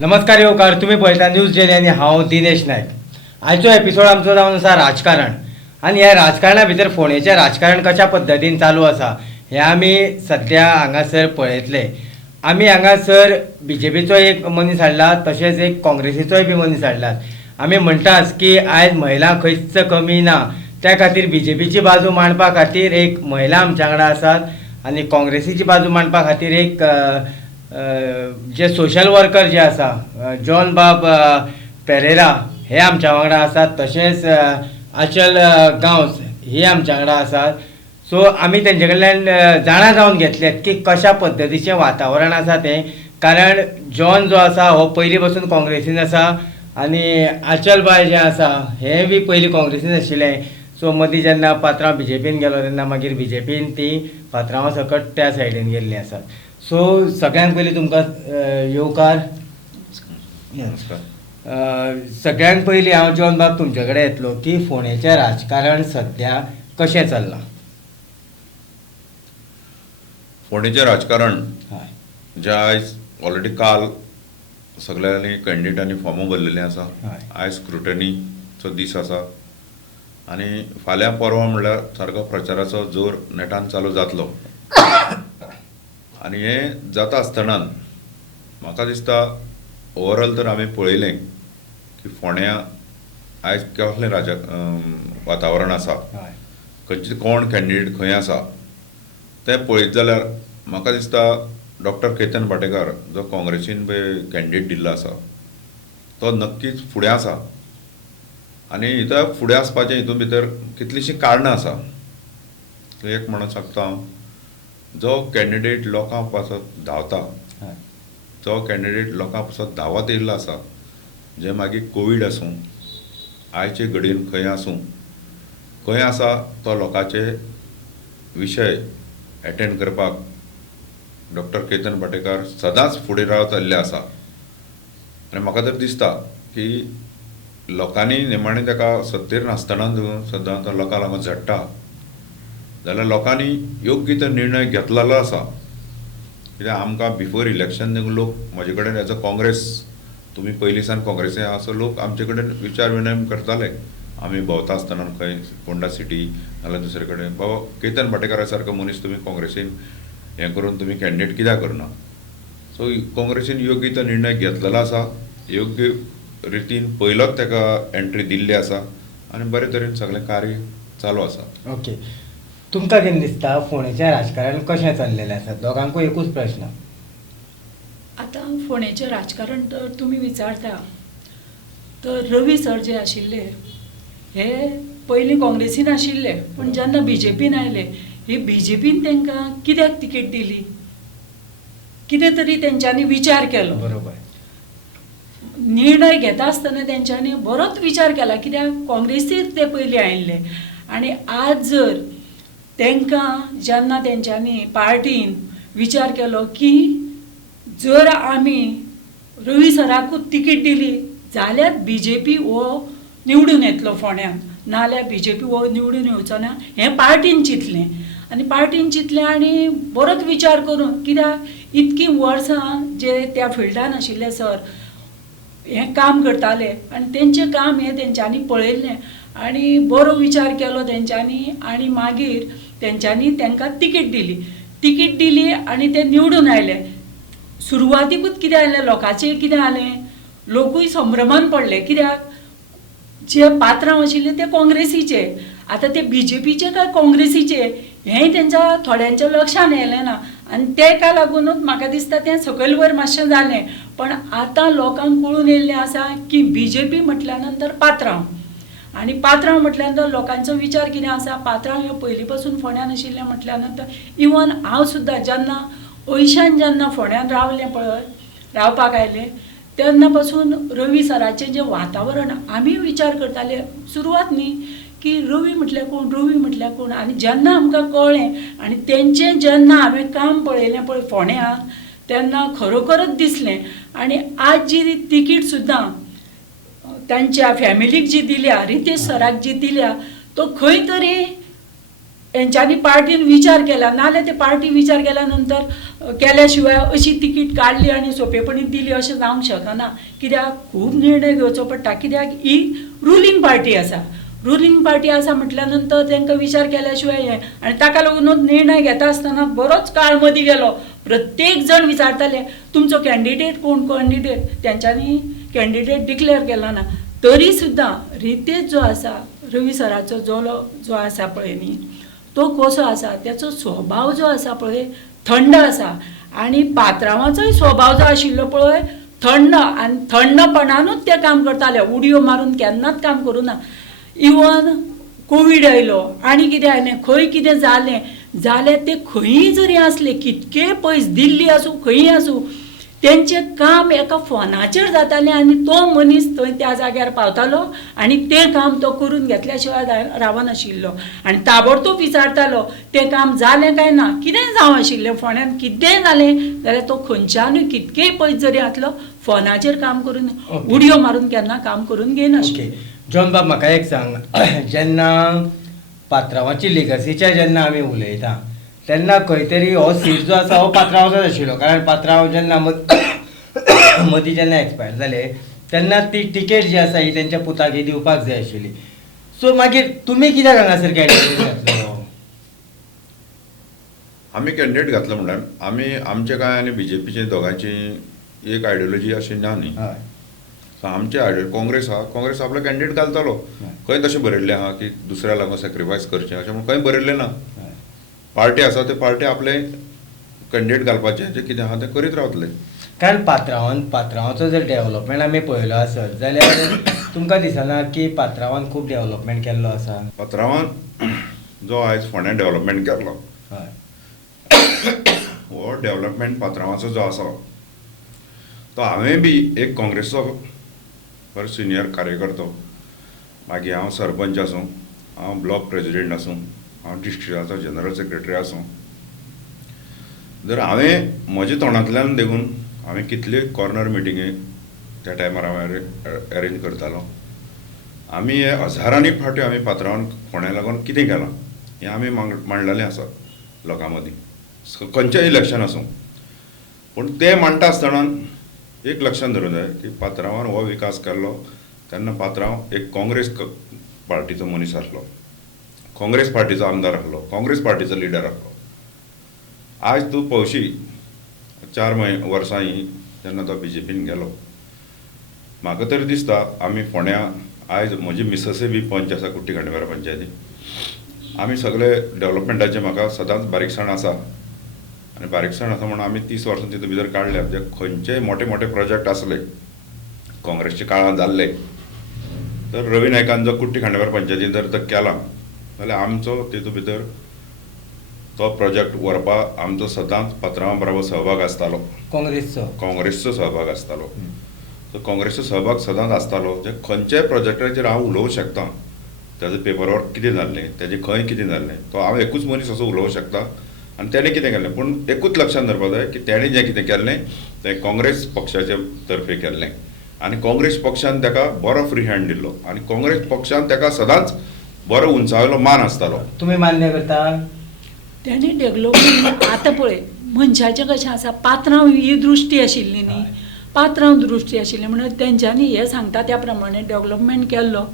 नमस्कार येवकार, तुम्ही पळयता न्यूज डेली आनी हांव दिनेश नायक. आयचो एपिसोड आमचो जावन आसा राजकारण. आनी ह्या राजकारणा भितर फोंडेचें राजकारण कशा पद्दतीन चालू आसा हें आमी सद्या हांगासर पळयतले. आमी हांगासर BJPचो एक मनीस हाडला, तशेंच एक काँग्रेसीचोय बी मनीस हाडलात. आमी म्हणटात की आयज महिला खंयच कमी ना, त्या खातीर BJPची बाजू मांडपा खातीर एक महिला आमच्या वांगडा आसात आनी काँग्रेसीची बाजू मांडपा खातीर एक जे सोशल वर्कर जे आसा जॉन बाब पेरेरा हे आमच्या वांगडा आसात. तशेंच आचल गांवस ही आमच्या वांगडा आसात. सो आमी तेंचे कडल्यान जाणा जावन घेतलेत की कशा पद्दतीचें वातावरण आसा तें. कारण जॉन जो आसा हो पयलीं पासून काँग्रेसीन आसा आनी आचल बाय जे आसा हे बी पयलीं काँग्रेसीन आशिल्ले. सो मदीं जेन्ना पात्रांव BJPन गेलो तेन्ना मागीर BJPन ती पात्रांवा सकट त्या सायडीन गेल्लीं आसात. सो सगळ्यांत पयलीं तुमकां येवकार. सगळ्यांत पयलीं हांव जॉन बाब तुमचे कडेन येतलो की फोंडेचें राजकारण सद्या कशें चल्लां. फोंडेचें राजकारण हय जे आयज ऑलरेडी काल सगळ्यांनी कॅन्डिडेटांनी फॉर्मां भरलेलीं आसा. हय. आयज स्क्रुटनीचो दीस आसा आनी फाल्यां परवां म्हणल्यार सारको प्रचाराचो जोर नेटान चालू जातलो. आनी हें जाता आसतना म्हाका दिसता ओवरऑल तर आमी पळयलें की फोंड्या आयज कसलें वातावरण आसा, हय खंयचे कोण कॅन्डिडेट खंय आसा तें पळयत जाल्यार म्हाका दिसता डॉक्टर केतन भाटेकार जो काँग्रेसीन पळय कॅन्डिडेट दिल्लो आसा तो नक्कीच फुडें आसा. आनी इथं फुडें आसपाचें हितून भितर कितलींशीं कारणां आसा. एक म्हणून सांगता हांव, जो कॅन्डिडेट लोकां पासत धांवता, हय जो कॅन्डिडेट लोकां पासत धांवत येयल्लो आसा, जे मागीर कोवीड आसूं, आयचे घडयेन खंय आसा तो लोकांचे विशय एटेंड करपाक डॉक्टर केतन भाटेकार सदांच फुडें रावत आयिल्ले आसा. आनी म्हाका तर दिसता की लोकांनी निमाणें ताका सत्तेर नासतना सद्दां तो लोकां लागून झडटा जाल्यार लोकांनी योग्य तो निर्णय घेतलेलो आसा. कित्याक आमकां बिफोर इलेक्शन देखून लोक म्हजे कडेन एज अ काँग्रेस, तुमी पयलीं सावन काँग्रेसीन आसा लोक आमचे कडेन विचार विनिमय करताले. आमी भोंवता आसतना खंय फोंडा सिटी नाल्यार दुसरे कडेन, बाबा केतन भाटेकारा सारको मनीस तुमी काँग्रेसीन हें करून तुमी कॅन्डिडेट कित्याक करना. सो काँग्रेसीन योग्य तो निर्णय घेतलेलो आसा, योग्य रितीन पयलोच ताका एंट्री दिल्ली आसा आनी बरे तरेन सगळें कार्य चालू आसा. ओके, तुमकां कितें दिसता फोंडेचें राजकारण कशें चल्लेलें आसा. दोगांकूय एकूच प्रश्न. आतां फोंडेचें राजकारण तर तुमी विचारता तर रवी सर जे आशिल्ले हे पयलीं काँग्रेसीन आशिल्ले, पण जेन्ना BJPन आयले ही BJPन तांकां कित्याक तिकेट दिली, कितें तरी तेंच्यांनी विचार केलो. बरोबर. निर्णय घेता आसतना तेंच्यांनी बरोच विचार केला, कित्याक काँग्रेसीर ते पयलीं आयिल्ले. आनी आज जर तांकां जेन्ना तेंच्यांनी पार्टीन विचार केलो की जर आमी रवी सराकूच तिकेट दिली जाल्यार BJP हो निवडून येतलो फोंड्यान, नाल्यार BJP हो निवडून येवचो ना, हें पार्टीन चिंतलें. आनी पार्टीन चिंतलें आनी बरोच विचार करून, कित्याक इतकीं वर्सां जे त्या फिल्डान आशिल्ले सर हें काम करताले आनी तेंचें काम हें तेंच्यांनी पळयल्लें आनी बरो विचार केलो तेंच्यांनी. आनी मागीर तेंच्यांनी तांकां तिकेट दिली आनी ते निवडून आयले. सुरवातीकूच कितें जालें, लोकांचें कितें जालें, लोकूय संभ्रमान पडले, कित्याक जे पात्रांव आशिल्ले ते काँग्रेसीचे, आतां ते BJPचे काय काँग्रेसीचे हेंय तेंच्या थोड्यांच्या लक्षान येयलें ना. आनी तेका लागूनच म्हाका दिसता तें सकयल वयर मातशें जालें. पण आतां लोकांक कळून येयल्लें आसा की BJP म्हटल्या नंतर पात्रांव, आनी पात्रांव म्हटल्या नंतर लोकांचो विचार कितें आसा. पात्रांव हे पयलीं पासून फोंड्यान आशिल्ले म्हटल्या नंतर इवन हांव सुद्दां जेन्ना अंयशान जेन्ना फोंड्यान रावलें पळय, रावपाक आयलें तेन्ना पासून रवी सराचें जें वातावरण आमी विचार करताले सुरवात न्ही की रवी म्हटल्यार कोण. आनी जेन्ना आमकां कळ्ळें आनी तेंचें जेन्ना हांवें काम पळयलें पळय फोंड्यान तेन्ना खरोखरच दिसलें. आनी आज जी तिकीट सुद्दां तांच्या फॅमिलीक जी दिल्या, रितेश सराक जी दिल्या, तो खंय तरी यांच्यानी पार्टीन विचार केला नाल्यार ते पार्टी विचार केल्यानंतर केल्याशिवाय अशी तिकीट काढली आणि सोपेपणी दिली अशें जावंक शकना कित्याक खूब निर्णय घेवचो पडटा कित्याक ही रुलींग पार्टी आसा रुलींग पार्टी आसा म्हटल्या नंतर तांकां विचार केल्याशिवाय हें आनी ताका लागूनच निर्णय घेता आसतना बरोच काळ मदीं गेलो प्रत्येक जण विचारताले तुमचो कॅन्डिडेट कोण कॅन्डिडेट तेंच्यांनी कॅन्डिडेट डिक्लेअर केला ना तरी सुद्दां रितेश जो आसा रवी सराचो जो आसा पळय न्ही तो कसो आसा त्याचो स्वभाव जो आसा पळय थंड आसा आनी पात्रांवाचोय स्वभाव जो आशिल्लो पळय थंड आनी थंडपणानूच ते काम करताले उडयो मारून केन्नाच काम करूं ना इवन कोवीड आयलो आनी कितें आयलें खंय कितें जालें तें खंयी जरी आसलें कितके पयस दिल्ली आसूं खंयी आसूं तेंचें काम एका फोनाचेर जातालें आनी तो मनीस थंय त्या जाग्यार पावतालो आनी तें काम तो करून घेतल्या शिवाय रावनाशिल्लो आनी ताबडतोब विचारतालो तें काम जालें काय ना कितें जावं आशिल्लें फोंड्यान कितेंय जालें जाल्यार तो खंयच्यानूय कितकेय पयस जरी आसलो फोनाचेर काम करून उडयो मारून केन्ना काम करून घेयनाशिल्लो जॉन बाब म्हाका एक सांग जेन्ना पात्रांवाची लिगसीच्या जेन्ना आमी उलयता तेन्ना खंय तरी हो सीट जो आसा हो पात्रांवाचोच आशिल्लो कारण पात्रांव जेन्ना मदीं जेन्ना एक्सपायर जाले तेन्ना ती तिकेट जी आसा ही तेंच्या पुताक ही दिवपाक जाय आशिल्ली सो मागीर तुमी कित्याक हांगासर कॅन्डिडेट घातलो आमी कॅन्डिडेट घातलो म्हणल्यार आमी आमचे कांय आनी BJPचे दोगांची एक आयडियोलॉजी अशी ना न्ही हय सो आमचे आयडियो काँग्रेस आपलो कॅन्डिडेट घालतालो खंय तशें बरयल्लें आहा की दुसऱ्या लागून सॅक्रिफायस करचें अशें म्हणून खंय बरयल्लें ना पार्टी आसा ते पार्टी आपले कॅन्डिडेट घालपाचें जें कितें आहा तें करीत रावतले कारण पात्रांवाचो जर डेव्हलपमेंट आमी पळयलो आसत जाल्यार तुमकां दिसना की पात्रांवान खूब डेव्हलपमेंट केल्लो आसा पात्रांवान जो आयज फोंड्यान डेव्हलपमेंट केल्लो हय हो डेव्हलपमेंट पात्रांवाचो जो आसा तो हांवें बी एक काँग्रेसचो बरो सिनियर कार्यकर्तो मागीर हांव सरपंच आसूं हांव ब्लॉक प्रेसिडेंट आसूं हांव डिस्ट्रिक्टाचो जनरल सेक्रेटरी आसूं जर हांवें म्हज्या तोंडांतल्यान देखून हांवें कितले कॉर्नर मिटिंगे त्या टायमार हांवें अरेंज करतालो आमी हे हजारांनी फावटी आमी पात्रांवान फोंड्या लागून कितें केलां हें आमी मांडलेलें आसा लोकां मदीं खंयचेंय इलेक्शन आसूं पूण तें मांडटा आसतना एक लक्षांत दवरूंक जाय की पात्रांवान हो विकास केल्लो तेन्ना पात्रांव एक काँग्रेस पार्टीचो मनीस आसलो काँग्रेस पार्टीचो आमदार आसलो काँग्रेस पार्टीचो लिडर आसलो आज तूं पळोवशी 4 वर्सां जेन्ना तो BJPन गेलो म्हाका तरी दिसता आमी फोंड्या आयज म्हजी मिससय बी पंच आसा कुट्टी खांडेपारा पंचायती आमी सगळे डेव्हलपमेंटाचे म्हाका सदांच बारीकसाण आसा आनी बारीकसाण आसा म्हणून आमी 30 वर्सां तितून भितर काडल्या जे खंयचेय मोठे मोठे प्रोजेक्ट आसले काँग्रेसच्या काळांत जाल्ले तर रवी नायकान जो कुट्टी खांडेपार पंचायतीन जर तो केला जाल्यार आमचो तितून भितर तो प्रोजेक्ट व्हरपाक आमचो सदांच पात्रांवा बरोबर सहभाग आसतालो काँग्रेसचो सहभाग आसतालो सो काँग्रेसचो सहभाग सदांच आसतालो जे खंयच्याय प्रोजेक्टाचेर हांव उलोवंक शकता तेजो पेपर वर्क कितें जाल्लें तेजें खंय कितें जाल्लें तो हांव एकूच मनीस असो उलोवंक शकता आनी तेणें कितें केल्लें पूण एकूच लक्षांत दवरपाक जाय की तेणें जें कितें केल्लें तें काँग्रेस पक्षाचे तर्फे केल्लें आनी काँग्रेस पक्षान ताका बरो फ्री हँड दिल्लो आनी काँग्रेस पक्षान ताका सदांच बरो उंचावयलो मान आसतालो तुमी मान्य करता तेणी डेव्हलपमेंट आतां पळय मनशाचें कशें आसा पात्रांव ही दृश्टी आशिल्ली न्ही पात्रांव दृश्टी आशिल्ली म्हणून तेंच्यांनी हे सांगता त्या प्रमाणे डेव्हलपमेंट केल्लो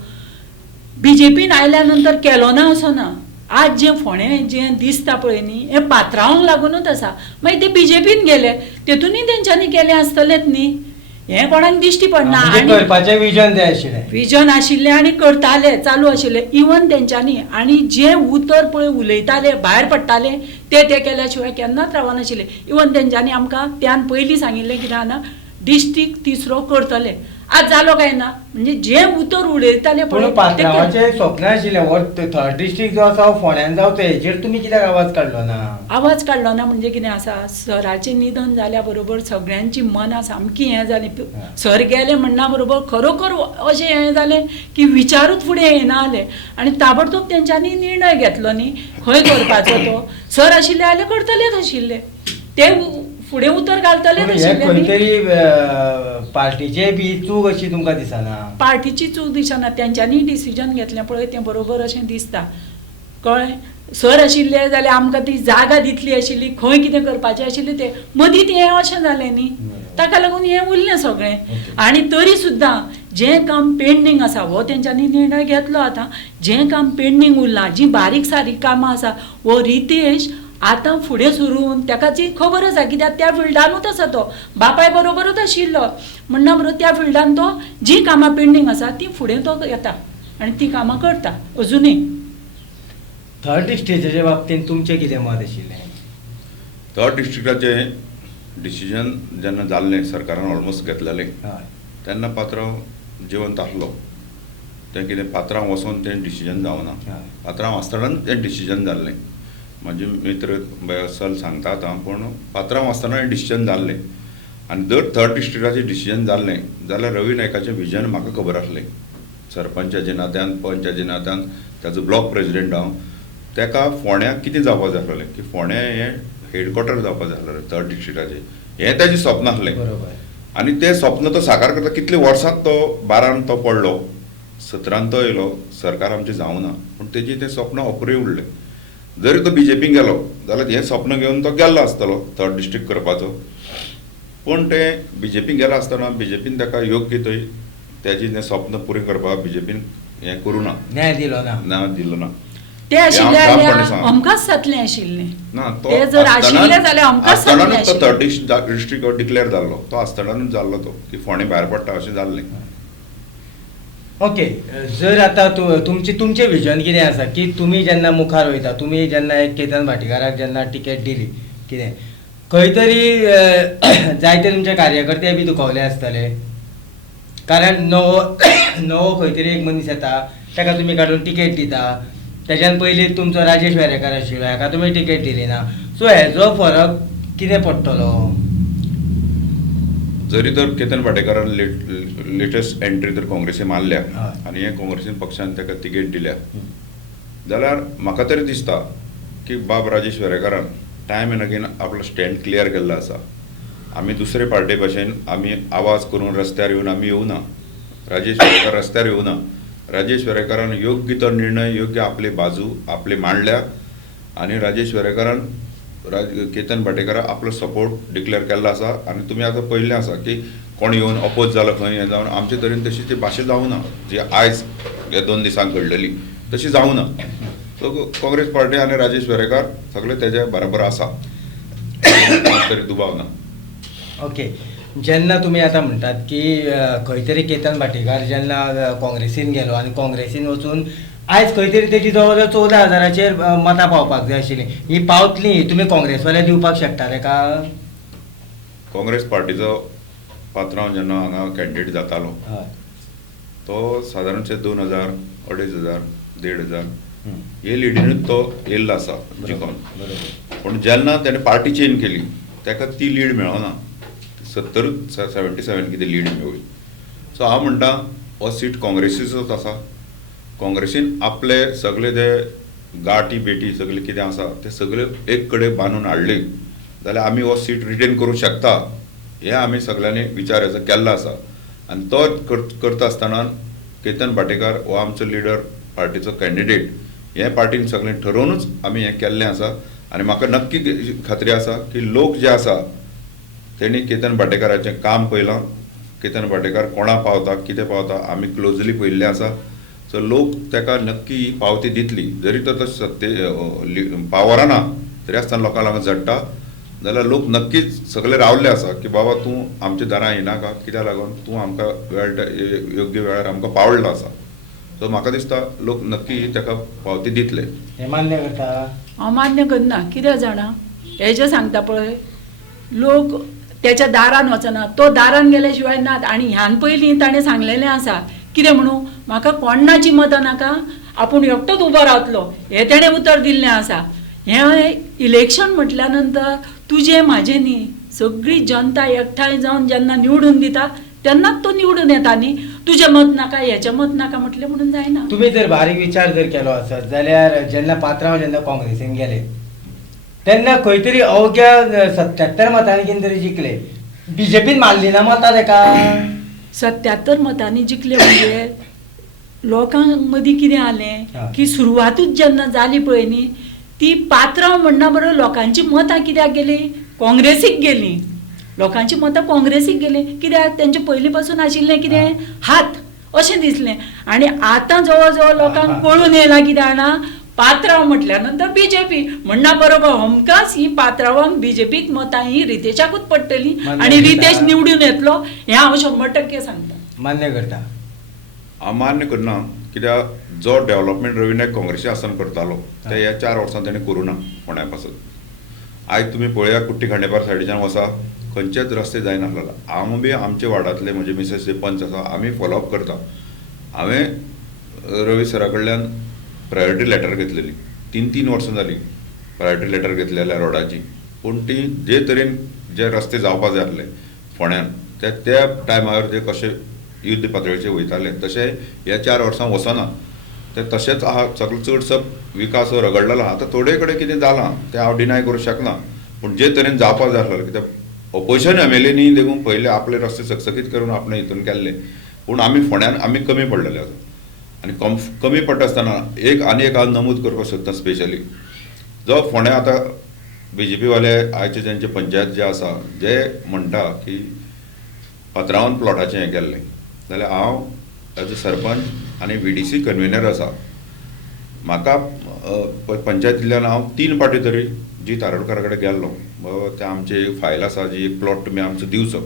BJPन आयल्या नंतर केलो ना असो ना आज जें फोंड्यां जें दिसता पळय न्ही हें पात्रांवांक लागूनच आसा मागीर ते BJPन गेले तेतूनय तेंच्यांनी केलें आसतलेंच न्ही हें कोणाक दिश्टी पडना आनी करपाचें विजन जाय आशिल्लें विजन आशिल्लें आनी करताले चालू आशिल्लें इवन तेंच्यांनी आनी जें उतर पळय उलयताले भायर पडटाले ते केल्या शिवाय केन्नाच रावनाशिल्ले इवन तेंच्यांनी आमकां त्यान पयलीं सांगिल्लें कितें जाणा डिस्ट्रिक्ट 3रो करतले आज जालो काय ना म्हणजे जे उतर उडयताले पूण पात्रांवाचें स्वप्न आशिल्लें हो थर्ड डिस्ट्रिक्ट जो आसा हो फोंड्यान जावचो हेजेर तुमी कित्याक आवाज काडलो ना आवाज काडलो ना म्हणजे कितें आसा सराचें निधन जाल्या बरोबर सगळ्यांची मनां सामकी हें जालीं सर गेले म्हणना बरोबर खरोखर अशें हें जालें की विचारूच फुडें येनाले आनी ताबडतोब तेंच्यांनी निर्णय घेतलो न्ही खंय करपाचो तो सर आशिल्ले जाल्यार करतलेच आशिल्ले ते फुडें उतर घालतलेच आशिल्ले खंय तरी पार्टीचे बी चूक अशी तुमकां दिसना पार्टीची चूक दिसना तेंच्यांनी डिसिजन घेतलें पळय तें बरोबर अशें दिसता कळ्ळें सर आशिल्ले जाल्यार आमकां ती जागा दितली आशिल्ली, खंय कितें करपाचें आशिल्लें तें मदींच हें अशें जालें न्ही. ताका लागून हें उरलें सगळें. आनी तरी सुद्दां जें काम पेंडींग आसा हो तेंच्यांनी निर्णय घेतलो आतां. जें काम पेंडींग उरलां, जीं बारीक सारीक कामां आसा, हो रितेश आतां फुडें सरून ताका जी खबर आसा, कित्याक त्या फिल्डानूच आसा तो, बापाय बरोबरच आशिल्लो म्हणना बरोबर त्या फिल्डान तो जीं कामां पेंडींग आसा ती फुडें तो येता आनी ती कामां करता अजुनूय. थर्ड डिस्ट्रिक्टाच्या बाबतींत तुमचें कितें मत आशिल्लें? थर्ड डिस्ट्रिक्टाचें डिसिजन जेन्ना जाल्लें सरकारान ऑलमोस्ट घेतलेलें हय. तेन्ना पात्रांव जिवंत आसलो. तें कितें पात्रांव वचोन तें डिसिजन जावना. हय. पात्रांव आसतनाच तें डिसिजन जाल्लें. म्हाजे मित्र सल सांगतात पूण पात्रांव आसतना हें डिसिजन जाल्लें. आनी जर थर्ड डिस्ट्रिक्टाचें डिसिजन जाल्लें जाल्यार रवी नायकाचें विजन म्हाका खबर आसलें. सरपंचाच्या नात्यान, पंचाच्या नात्यान, ताजो ब्लॉक प्रेजिडेंट हांव. ताका फोंड्यां कितें जावपा जाय आसलें की फोंड्यां हें हेडक्वॉर्टर जावपा जाय आसलें थर्ड डिस्ट्रिक्टाचें. हें ताजें स्वप्न आसलें. बरोबर. आनी तें स्वप्न तो साकार करता कितले वर्सांत तो 12 तो पडलो, 17 तो येयलो, सरकार आमचें जावना. पूण तेजें तें स्वप्न अपुरूय उरलें. जरी तो BJPन गेलो जाल्यार हें स्वप्न घेवन तो गेल्लो आसतलो थर्ड डिस्ट्रिक्ट करपाचो. पूण तें BJPन गेलो आसतना BJPन ताका योग्य थंय तेजें तें स्वप्न पुरें करपाक BJPन हें करूं ना, न्याय दिलो ना. ना दिलो ना. तें आशिल्लें हे जाल्यार आमकां सांग. अमकांच जातलें आशिल्लें. ना तो तें जर आशिल्लें जाल्यार अमकांच जातलें आसतनाच तो थर्ड आशिल्लें. डिस्ट्रिक्ट डिक्लेअर जाल्लो. तो आसतनाच जाल्लो तो की फोंडे भायर पडटा अशें जाल्लें. ओके. जर आतां तुमचें विजन कितें आसा की तुमी जेन्ना मुखार वयता, तुमी जेन्ना एक केतन भाटीकाराक जेन्ना टिकेट दिली, कितें खंय तरी जायते तुमचे कार्यकर्ते बी दुखवले आसतले. कारण नवो खंय तरी एक मनीस येता, ताका तुमी काडून टिकेट दिता. तेज्यान पयलीं तुमचो राजेश वेरेकार आशिल्लो, हाका तुमी टिकेट दिली ना. सो हेजो फरक कितें पडटलो? जरी तर केतन भाटेकारान लेटेस्ट एंट्री तर काँग्रेसीन मारल्या हय. आनी हे काँग्रेसीन पक्षान ताका तिकेट दिल्या, जाल्यार म्हाका तरी दिसता की बाब राजेश वेरेकारान टायम एंड अगेन आपलो स्टँड क्लियर केल्लो आसा. आमी दुसरे पार्टी भशेन आमी आवाज करून रस्त्यार येवन आमी येवना. राजेश वेरेकार रस्त्यार येवना. राजेश वेरेकारान योग्य तो निर्णय, योग्य आपली बाजू आपली मांडल्या. आनी राजेश वेरेकारान केतन भाटेकाराक आपलो सपोर्ट डिक्लेअर केल्लो आसा. आनी तुमी आतां पळयल्लें आसा की कोण येवन अपोज जालो खंय हें जावन आमचे तरेन तशी ती भाशा जावना जी आयज ह्या 2 दिसांक घडलेली तशी जावना. सो काँग्रेस पार्टी आनी राजेश वेरेकार सगळे तेज्या बरोबर आसा. तरी दुबाव ना. ओके. जेन्ना तुमी आतां म्हणटात की खंय तरी केतन भाटेकार जेन्ना काँग्रेसीन गेलो आनी काँग्रेसीन वचून आयज खंय तरी तेजी जवळ जवळ 14,000चेर मतां पावपाक जाय आशिल्लीं. ही पावतलीं, तुमी काँग्रेसवाले दिवपाक शकता ताका? काँग्रेस पार्टीचो पात्रांव जेन्ना हांगा कॅन्डिडेट जातालो हय. तो सादारणशे 2,000, 2,500, 1,500 हे लिडीनूच तो येयल्लो आसा जिखोन. बरोबर. पूण जेन्ना ताणें पार्टी चेंज केली ताका ती लीड मेळना. 77 कितें लीड मेळ्ळी. सो हांव म्हणटा हो सीट काँग्रेसीचोच आसा. काँग्रेसीन आपले सगळे जे गाटी बेटी सगळे कितें आसा ते सगळे एक कडेन बांदून हाडले जाल्यार आमी हो सीट रिटेन करूंक शकता. हे आमी सगळ्यांनी विचार हेजो केल्लो आसा. आनी तो करता आसतना केतन भाटेकार हो आमचो लिडर, पार्टीचो कॅन्डिडेट, हे पार्टीन सगळें ठरोवनूच आमी हें केल्लें आसा. आनी म्हाका नक्की खात्री आसा की लोक जे आसा तेणी केतन भाटेकाराचें काम पळयलां. केतन भाटेकार कोणा पावता, कितें पावता आमी क्लोजली पळयल्लें आसा. सो लोक ताका नक्की पावती दितली. जरी तर तो पावरा ना तरी आसतना लोकां लागून झडटा जाल्यार लोक नक्कीच सगळे रावल्ले आसा की बाबा तूं आमच्या दारां येनाका, कित्याक लागून तूं आमकां योग्य वेळार आमकां पावल्लो आसा. सो म्हाका दिसता लोक नक्की ताका पावती दितले. हें मान्य करता? हांव मान्य करना. कित्याक जाणा, हे जे सांगता पळय लोक त्याच्या दारान वचना, तो दारान गेल्या शिवाय नात. आनी ह्यान पयलीं ताणें सांगलेलें आसा कितें म्हणून, म्हाका कोणाची मतां नाका, आपूण एकटोच उबो रावतलो, हें तेणें उतर दिल्लें आसा. हें इलेक्शन म्हटल्या नंतर तुजें म्हाजें न्ही, सगळी जनता एकठांय जावन जेन्ना निवडून दिता तेन्नाच तो निवडून येता न्ही. तुजें मत नाका, हेचें मत नाका म्हटलें म्हणून जायना. तुमी जर बारीक विचार जर केलो आसत जाल्यार जेन्ना पात्रांव जेन्ना काँग्रेसीन गेले तेन्ना खंय तरी अवघ्या 77 मतांनी कितें तरी जिखले. BJPन मारली ना मतां ताका? 77 मतांनी जिखले म्हणजे लोकांक मदीं कितें हा. जालें की सुरवातूच जेन्ना जाली पळय न्ही ती पात्रांव म्हणना बरोबर लोकांची मतां कित्याक गेली, काँग्रेसीक गेली. लोकांची मतां काँग्रेसीक गेली कित्याक तेंचे पयलीं पासून आशिल्लें कितें हात अशें दिसलें. आनी आतां जवळ जवळ लोकांक कळून येयला कितें जाणा, पात्रांव म्हटल्या नंतर बीजेपी म्हणना बरोबर हमखास ही पात्रांवांक बीजेपीक मतां ही रितेशाकूच पडटली आनी रितेश निवडून येतलो हें हांव 100% सांगता. मान्य करता. हांव मान्य करना, कित्याक जो डेव्हलपमेंट रवी नायक काँग्रेसी आसन करतालो ते ह्या 4 वर्सांत ताणें करूं ना फोंड्या पासून. आयज तुमी पळया कुट्टी खांडेपार सायडीच्यान वसा, खंयचेच रस्ते जायना आसलेले. हांव बी आमचे वार्डांतले म्हजे मिसेस जे पंच आसा आमी फॉलोअप करता. हांवें रवी सरा कडल्यान प्रायोरिटी लेटर घेतलेली, 3 वर्सां जालीं प्रायोरिटी लेटर घेतलेल्या रोडाची. पूण ती जे तरेन जे रस्ते जावपाक जाय आसले फोंड्यान त्या टायमार जे कशे युध्द पातळीचेर वयताले तशें ह्या 4 वर्सां वचना. ते तशेंच आहा, सगळो चडसो विकास रगडलेलो आहा. आतां थोडे कडेन कितें जालां तें हांव डिनाय करूंक शकना, पूण जे तरेन जावपाक जाय आसलें कित्याक ऑपोजिशन एमएलएनी देखून पयले आपले रस्ते सकसेकीत करून आपणे हितून केल्ले, पूण आमी फोंड्यान आमी कमी पडलेले आसा. आनी कमी पडटा आसतना आनी एक हांव नमूद करपाक सोदता स्पेशली, जो फोंड्या आतां बीजेपी वाले आयचे जेंचे पंचायत जे आसा जे म्हणटा की पात्रांवान प्लॉटाचें हें केल्लें, जाल्यार हांव एज अ सरपंच आनी VDC कन्व्हेनर आसा, म्हाका पंचायतींतल्यान हांव 3 फावटी तरी जी तारडकारा कडेन गेल्लो, ते आमची एक फायल आसा जी एक प्लॉट तुमी आमचो दिवचो,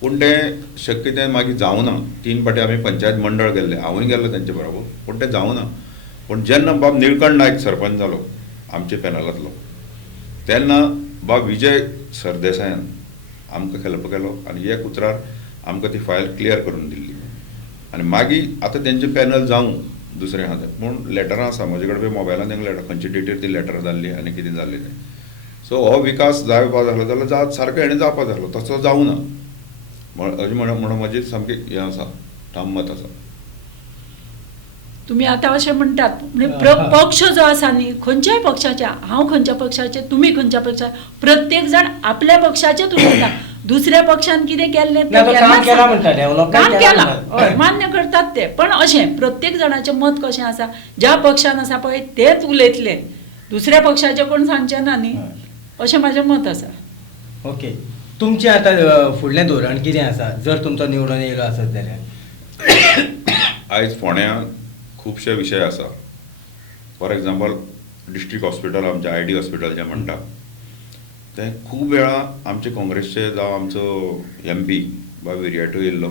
पूण तें शक्य तें मागीर जावना. 3 फावटी आमी पंचायत मंडळ गेल्ले, हांवूय गेल्लो तेंचे बरोबर, पूण तें जावना. पूण जेन्ना बाब निळकंठ नायक सरपंच जालो आमच्या पॅनलांतलो, तेन्ना बाब विजय सरदेसायान आमकां हेल्प केलो आनी एक उतरार आमकां ती फायल क्लियर करून दिल्ली. आनी मागीर आतां तेंचें पॅनल जावं दुसरें आहा तें, पूण लेटरां आसा म्हजे कडेन मोबायलान तेंका लेटर खंयचे डेटीर ती लेटर जाल्ली आनी कितें जाल्लें तें. सो हो विकास जावपा जालो जाल्यार सारको हेणें जावपाक जालो, तसो जावना अशें म्हणून म्हजें सामकें हें आसा, ठाम मत आसा. तुमी आतां अशें म्हणटात, पक्ष जो आसा न्ही, खंयच्याय पक्षाचे, हांव खंयच्या पक्षाचे, तुमी खंयच्या पक्षाचे, प्रत्येक जाण आपल्या पक्षाचेच उलयता. दुसऱ्या पक्षान कितें केल्लें तें काम केलां म्हणटा, डेव्हलपमेंट काम केलां केलां, म्हणटा. हय मान्य करतात ते. पण अशें प्रत्येक जाणाचें मत कशें आसा, ज्या पक्षान आसा पळय तेच उलयतले, दुसऱ्या पक्षाचें कोण सांगचें ना न्ही, अशें म्हाजें मत आसा. ओके, तुमचें आतां फुडलें धोरण कितें आसा जर तुमचो निवडून येयलो आसत जाल्यार? आयज फोंड्या खुबशे विशय आसा. फॉर एग्जाम्पल डिस्ट्रिक्ट हॉस्पिटल आमचें ID हॉस्पिटल जें म्हणटा तें खूब वेळा आमचे काँग्रेसचे जावं आमचो MP वा विर्याटो येयल्लो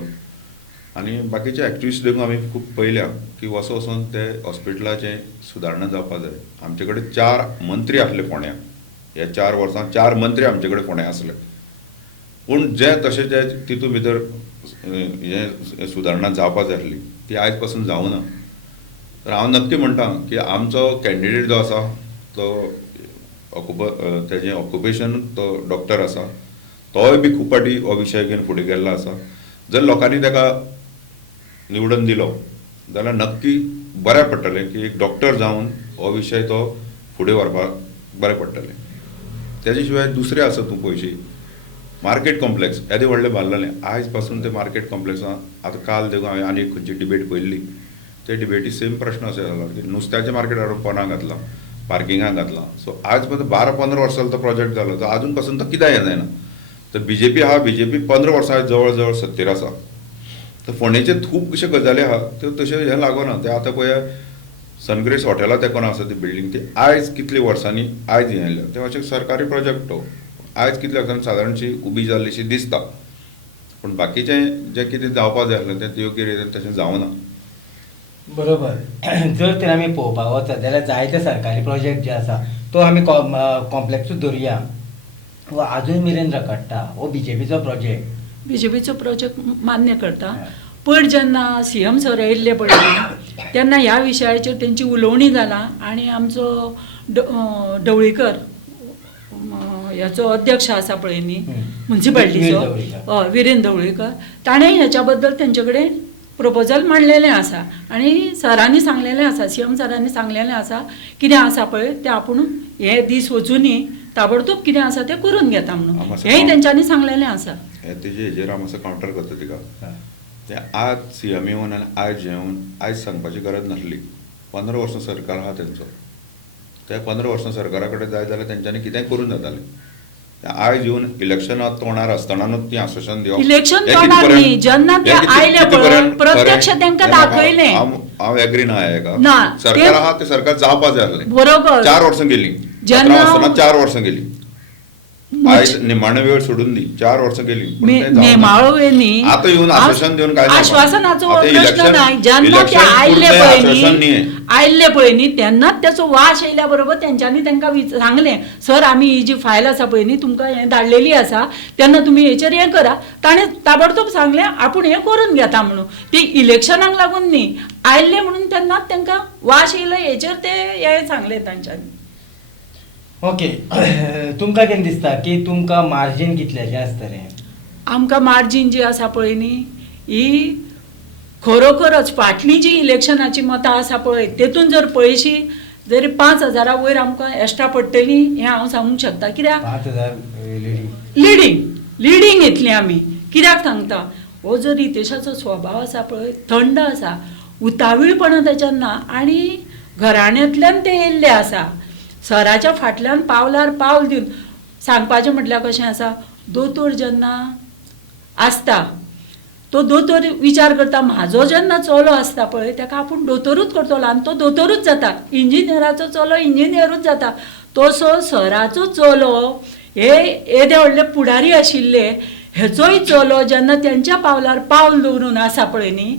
आनी बाकीचे एक्टिविस्ट देखून आमी खूब पळयल्या की वचून ते हॉस्पिटलाचें सुदारणा जावपाक जाय. आमचे कडेन 4 मंत्री आसले फोंड्या, ह्या 4 वर्सां 4 मंत्री आमचे कडेन फोंड्या आसले, पूण जे तशें जे तितून भितर हें सुदारणा जावपाक जाय आसली ती आयज पासून जावना. तर हांव नक्की म्हणटा की आमचो कॅन्डिडेट जो आसा तो तेजें ऑक्युपेशन तो डॉक्टर आसा, तोय बी खूब फावटी हो विशय घेवन फुडें गेल्लो आसा. जर लोकांनी ताका निवडून दिलो जाल्यार नक्की बरें पडटलें की एक डॉक्टर जावन हो विशय तो फुडें व्हरपाक बरें पडटलें. तेजे शिवाय दुसरें आसा तूं पळयशी मार्केट कॉम्प्लेक्स येदें व्हडलें बांदलेलें, आयज पासून ते मार्केट कॉम्प्लेक्सान आतां काल देखून हांवें आनी खंयची डिबेट पळयल्ली, ते डिबेटी सेम प्रश्न अशें जालो की नुस्त्याचें मार्केट हाडून पोंदां घातलां, पार्किंगाक घातलां. सो आज पर्यंत 12-15 वर्सां जालो तो प्रोजेक्ट जालो, तो आजून पासून तो कित्याक हें जायना. तर BJP आहा, BJP 15 वर्सां जवळ जवळ सत्तेर आसा. तर फोंडेचे खूब अश्यो गजाली आहा त्यो तश्यो हें लागना. ते आतां पळया सनग्रेस हॉटेलां तेकोन आसा ती बिल्डींग, ती आयज कितले वर्सांनी आयज हें येयलें, ते अशें सरकारी प्रोजेक्ट तो आयज कितले वर्सांनी सादारणशी उबी जाल्लीशी दिसता. पूण बाकीचें जें कितें जावपाक जाय आसलें तें योग्य रितीन तशें जावना. बरोबर. जर तर आमी पळोवपाक वचत जाल्यार जायते सरकारी प्रोजेक्ट जे आसा तो आमी कॉम्प्लेक्सूच धरया, वो आजून मेरेन रखडटा, हो BJPचो प्रोजेक्ट. BJPचो प्रोजेक्ट मान्य करता. पण जेन्ना CM सर येयल्ले पळय तेन्ना ह्या विशयाचेर तेंची उलोवणी जाला आनी आमचो ढवळीकर ह्याचो अध्यक्ष आसा पळय न्ही म्युन्सिपाल्टीचो, विरेंद्र ढवळीकर, ताणें ह्याच्या बद्दल तेंचे कडेन प्रपोजल मांडलेलें आसा आनी सरांनी सांगलेलें आसा, CM सरांनी सांगलेलें आसा कितें आसा पळय तें आपूण हे दीस वचूनी ताबडतोब कितें आसा तें करून घेता म्हणून हेंय तेंच्यांनी सांगलेलें आसा. हेजेर हांव मातसो कावंटर करता तिका. तें आज CM येवन आनी आयज येवन आयज सांगपाची गरज नासली. 15 वर्सां सरकार आहा तेंचो ते 15 वर्सां सरकारा कडेन जाय जाल्यार तेंच्यांनी कितेंय करून जातालें. आयज येवन इलेक्शनां तोंडार आसतनाच ती आश्वासन दिवप इलेक्शन तोंडार न्ही, जेन्ना ते आयले पळय प्रत्यक्ष तांकां दाखयलें. हांव एग्री ना हेका. ना, सरकार आहा ते सरकार जावपा जाय आसलें. बरोबर. 4 वर्सां गेलीं. जेन्ना- 17 आसतना 4 वर्सां गेलीं. आयज निमाणे वेळ सोडून दी 4 वर्सां गेलीं. पण तें जावना. नेमाळो वेळी आतां येवन आश्वासन दिवन काय जावना. आश्वासनाचो आतां प्रश्न इलेक्शन- नाही. जेन्ना ते इलेक्शन आयले पुरतें पळय आश्वासन न्ही. आयले पळय न्ही तेन्नाच त्याचो वास येयल्या बरोबर तेंच्यांनी तांकां सांगलें, सर आमी ही जी फायल आसा पळय न्ही तुमकां हें धाडलेली आसा तेन्ना तुमी हेचेर हें करा. ताणें ताबडतोब सांगलें आपूण हें करून घेता म्हणून. ती इलेक्शनाक लागून न्ही, आयल्ले म्हणून तेन्नाच तांकां वास येयलो हेचेर ते हें सांगलें तांच्यांनी. ओके. तुमकां कितें दिसता की तुमकां मार्जीन कितल्याचें आसतलें? आमकां मार्जीन जी आसा पळय न्ही ही खरोखरच फाटलीं जी इलेक्शनाची मतां आसा पळय तेतून जर पळयशी जरी 5,000 वयर आमकां एक्स्ट्रा पडटली हें हांव सांगूंक शकता. कित्याक 5,000 लिडींग येतली आमी. कित्याक सांगता, हो जो रितेशाचो स्वभाव आसा पळय थंड आसा, उतावीळपणां तेच्यान ना आनी घराण्यांतल्यान ते येयल्ले आसा. सराच्या फाटल्यान पावलार पावल दिवन सांगपाचें म्हटल्यार कशें आसा, दोतोर जेन्ना आसता तो दोतोर विचार करता म्हाजो जेन्ना चलो आसता पळय ताका आपूण दोतोरूच करतलो आनी तो दोतोरूच जाता. इंजिनियराचो चलो इंजिनियरूच जाता. तसो सराचो चलो हे येदे व्हडले पुढारी आशिल्ले हेचोय चलो जेन्ना तेंच्या पावलार पावल दवरून आसा पळय न्ही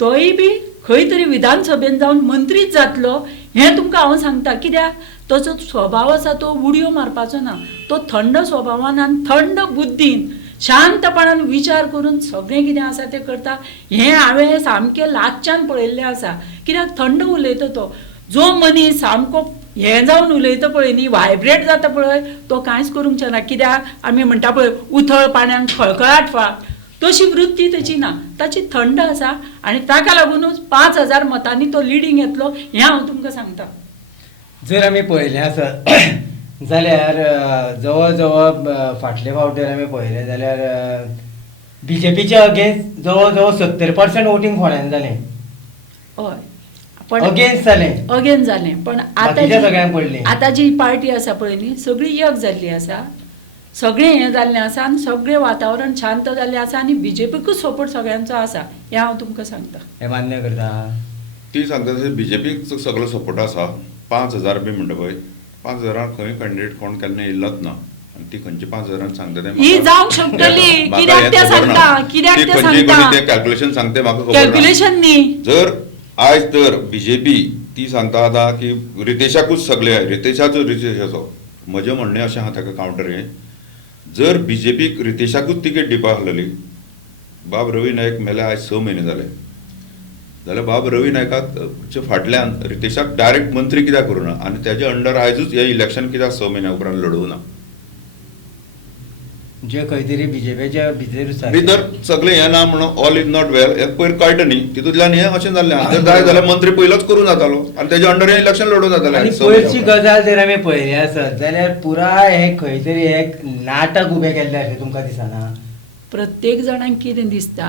तोय बी खंय तरी विधानसभेन जावन मंत्रीच जातलो हें तुमकां हांव सांगता. कित्याक ताचो स्वभाव आसा तो उडयो मारपाचो ना. तो थंड स्वभावान आनी थंड बुद्दीन शांतपणान विचार करून सगळें कितें आसा तें करता. हें हांवें सामकें लागच्यान पळयल्लें आसा. कित्याक थंड उलयता तो. जो मनीस सामको हें जावन उलयता पळय न्ही वायब्रेट जाता पळय तो कांयच करूंक शकना. कित्याक आमी म्हणटा पळय उथळ पाण्यान खळखळाट फाट तशी वृत्ती ताची ना. ताची थंड आसा आनी ताका लागूनच 5,000 मतांनी तो लिडींग येतलो हें हांव तुमकां सांगता. जर आमी पळयलें आसत जाल्यार जवळ जवळ फाटले फावटी आमी पळयलें जाल्यार BJPचे अगेन्स्ट जवळ जवळ 70% वोटींग फोंड्यान जालें. हय पण अगेन्स्ट जालें. अगेन जालें. पण बाकीच्या सगळ्यांक पडलें. आतां जी पार्टी आसा पळय न्ही सगळी एक जाल्ली आसा. सगळें हें जाल्लें आसा आनी सगळें वातावरण शांत जाल्लें आसा आनी BJPकूच सपोर्ट सगळ्यांचो आसा हें हांव तुमकां सांगता. हें मान्य करता. ती सांगता तशें BJPक सगळो सपोर्ट आसा. 5,000 बी म्हणटा पळय 5,000 खंय कॅन्डिडेट कोण केन्ना येयलोच ना. आनी ती खंयचे 5,000 सांगता तें ही जावंक शकतली. कित्याक ते सांगता ते कॅल्क्युलेशन सांगते म्हाका खबर ना. कॅल्क्युलेशन न्ही. जर आयज तर BJP ती सांगता आतां की रितेशाकूच सगळे रितेशाचो म्हजें म्हणणें अशें आहा ताका कावंटर हें जर BJPक रितेशाकूच तिकेट दिवपाक आहलेली बाब रवी नायक मेल्या आयज 6 म्हयने जाले जाल्यार बाब रवी नायकाक फाटल्यान रितेशाक डायरेक्ट मंत्री कित्याक करूना आनी तेजे अंडर आयजूच हें इलेक्शन कित्याक 6 म्हयन्या उपरांत लडोवना. जे खंय तरी BJPच्या भितर सगळें हें ना म्हणून ऑल इज नॉट वेल हें पयर कळटा न्ही तितूंतल्यान हें अशें जाल्लें जर जाय जाल्यार मंत्री पयलोच करूं जातालो आनी तेजे अंडर हें इलेक्शन लडोवं जातालें. आनी पयरची गजाल जर आमी पळयली आसत जाल्यार पुराय हे खंय तरी एक नाटक उबें केल्लें अशें तुमकां दिसना? प्रत्येक जाणांक कितें दिसता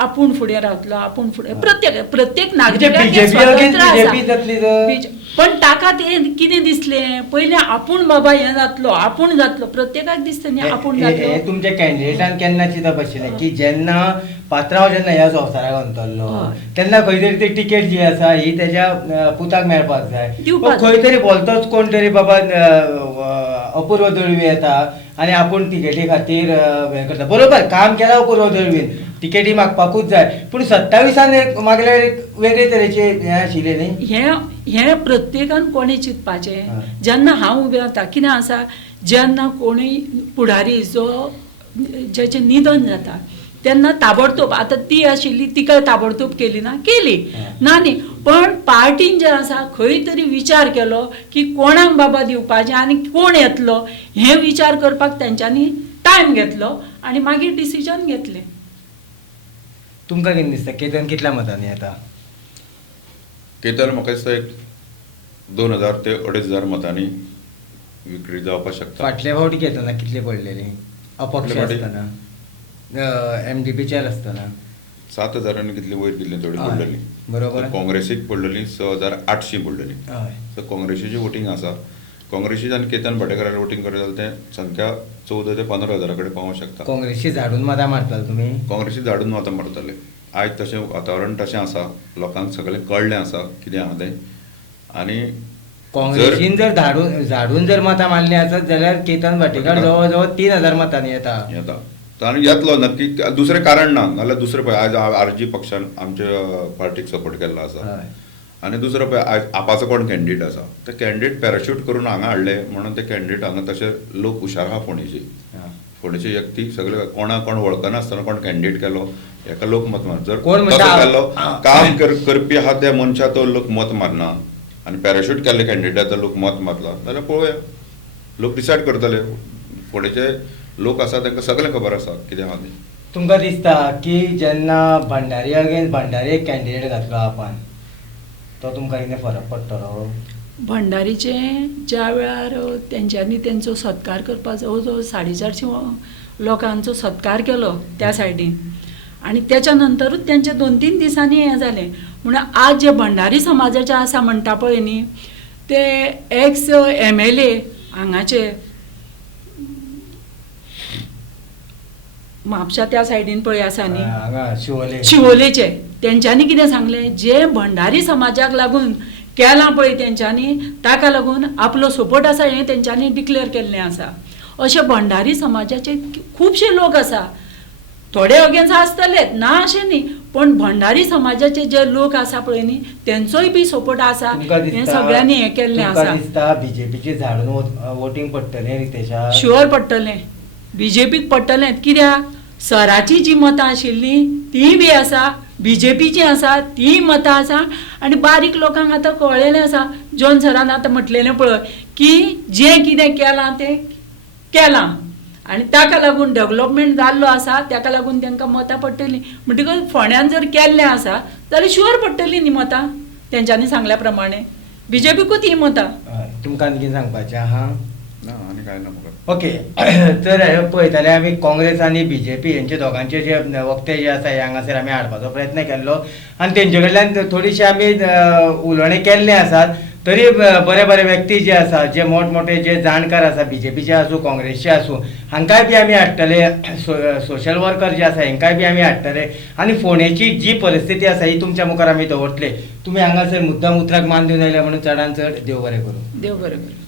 आपूण फुडें रावतलो आपूण फुडें प्रत्येक नागरिकाक BJP जातली तर पण ताका तें कितें दिसलें पयलें आपूण बाबा हें जातलो आपूण जातलो प्रत्येकाक दिसता न्ही आपूण जातलो. हे तुमच्या कॅन्डिडेटान केन्ना चिंतप आशिल्लें की जेन्ना पात्रांव जेन्ना ह्या संवसाराक अंतरलो तेन्ना खंय तरी ती टिकेट जी आसा ही तेज्या पुताक मेळपाक जाय. खंय तरी बोलतोच कोण तरी बाबा अपूर्व दळवी येता आनी आपूण तिकेटी खातीर हें करता. बरोबर काम केलां अपूर्व दळवीन तिकेटी मागपाकूच जाय पूण 27 मागल्यार वेगळे तरेचे हें आशिल्लें न्ही. हें प्रत्येकान कोणें चिंतपाचें. जेन्ना हांव उबें रावता कितें आसा जेन्ना कोणूय पुढारी जेचें निधन जाता तेन्ना ताबडतोब आतां ती आशिल्ली तिका ताबडतोब केली ना न्ही पण पार्टीन जें आसा खंय तरी विचार केलो की कोणाक बाबा दिवपाचें आनी कोण येतलो हें विचार करपाक तेंच्यांनी टायम घेतलो आनी मागीर डिसिजन घेतलें. तुमकां कितें दिसता केतन कितल्या मतांनी येता? केतन म्हाका दिसता एक 2,000 ते 2,500 मतांनी विक्री जावपाक शकता. फाटल्या फावटी केतना कितली पडलेली अपक्ष आसतना MDPच्यार आसतना? 7,000 कितली वयर कितली थोडी हय, पडलेली. बरोबर. तर काँग्रेसीक पडलेली 6,800 पडलेली. हय. तर काँग्रेसीची वोटींग आसा. काँग्रेसीची आनी केतन भाटेकारान वोटींग करता जाल्यार तें संख्या 14 ते 15,000 कडेन पावूंक शकता. काँग्रेसची झाडून मतां मारताल तुमी? काँग्रेसी धाडून वता मारतले. आयज तशें वातावरण तशें आसा, लोकांक सगळें कळ्ळें आसा कितें आहा तें. आनी काँग्रेसीन जर झाडून जर मतां मारली आसत जाल्यार केतन भाटेकार जवळ जवळ 3,000 मतांनी येता. येता. आनी येतलो नक्की. दुसरें कारण ना. नाल्यार दुसरें पळय आयज आरजी पक्षान आमच्या पार्टीक सपोर्ट केल्लो आसा. हय. आनी दुसरो पळय आयज आपाचो कोण कॅन्डिडेट आसा ते कॅन्डिडेट पॅराशूट करून हांगा हाडले म्हणून ते कॅन्डिडेट हांगा तशे लोक हुशार आहा फोंडेचे. हा. फोंडेचे व्यक्ती सगळे कोण वळखनासतना कोण कॅन्डिडेट केलो हेका लोक मत मार. जर कोण म्हणटा तसो केल्लो काम करपी आहा त्या मनशा तो लोक मत मारना आनी पॅराशूट केल्ले कॅन्डिडेटाचो लोक मत मारला जाल्यार पळोवया. लोक डिसायड करतले. फोंडेचे लोक आसा तांकां सगळें खबर आसा कितें आहा तें. तुमकां दिसता की जेन्ना भंडारी अगेन्स्ट भंडारी एक कॅन्डिडेट घातलो आपण तो तुमकां कितें फरक पडटलो? भंडारीचे ज्या वेळार तेंच्यांनी तेंचो सत्कार करपाक जवळ जवळ 450 लोकांचो सत्कार केलो त्या सायडीन आनी त्याच्या नंतरूच तेंचे 2-3 दिसांनी हें जालें. म्हणून आज जे भंडारी समाजाचे आसा म्हणटा पळय न्ही ते एक्स MLA हांगाचे म्हापशा त्या सायडीन पळय आसा न्ही हांगा शिवोले शिवोलेचे तेंच्यांनी कितें सांगलें जे भंडारी समाजाक लागून केलां पळय तेंच्यांनी ताका लागून आपलो सपोर्ट आसा हें तेंच्यांनी डिक्लेअर केल्लें आसा. अशे भंडारी समाजाचे खुबशे लोक आसा. थोडे अगेन्स्ट आसतलेच ना अशें न्ही पण भंडारी समाजाचे जे लोक आसा पळय न्ही तेंचोय बी सपोर्ट आसा. हें सगळ्यांनी हें केल्लें आसा. तुमकां दिसता बीजेपीचे झाडून वोटींग पडटलें रितेशा? शुअर पडटलें. बीजेपीक पडटलें. कित्याक सराची जी मतां आशिल्लीं तीय बी आसा बीजेपीची आसा तीय मतां आसा आनी बारीक लोकांक आतां कळलेलें आसा. जॉन सरान आतां म्हटलेलें पळय की जें कितें केलां तें केलां आनी ताका लागून डेव्हलपमेंट जाल्लो आसा ताका लागून तांकां मतां पडटलीं. म्हणटकच फोंड्यान जर केल्लें आसा जाल्यार शुअर पडटलीं न्ही मतां तेंच्यांनी सांगल्या प्रमाणे. बीजेपीकूच ही मतां. हय. तुमकां कितें सांगपाचें आहा? ना आनी कांय ना म्हाका. ओके. तर पळयताले आमी काँग्रेस आनी बीजेपी हेंचे दोगांचे जे वक्ते जे आसा हे हांगासर आमी हाडपाचो प्रयत्न केल्लो आनी तेंचे कडल्यान थोडीशी आमी उलोवणी केल्ले आसात. तरी बरे बरे व्यक्ती जे आसा जे मोठमोठे जे जाणकार आसा बीजेपीचे आसूं काँग्रेसचे आसूं हांकांय बी आमी हाडटले. सोशल वर्कर जे आसा हेंकाय बी आमी हाडटले आनी फोंडेची जी परिस्थिती आसा ही तुमच्या मुखार आमी दवरतले. तुमी हांगासर मुद्दाम उतराक मान दिवन आयल्या म्हणून चडांत चड देव बरें करूं. देव बरें करूं.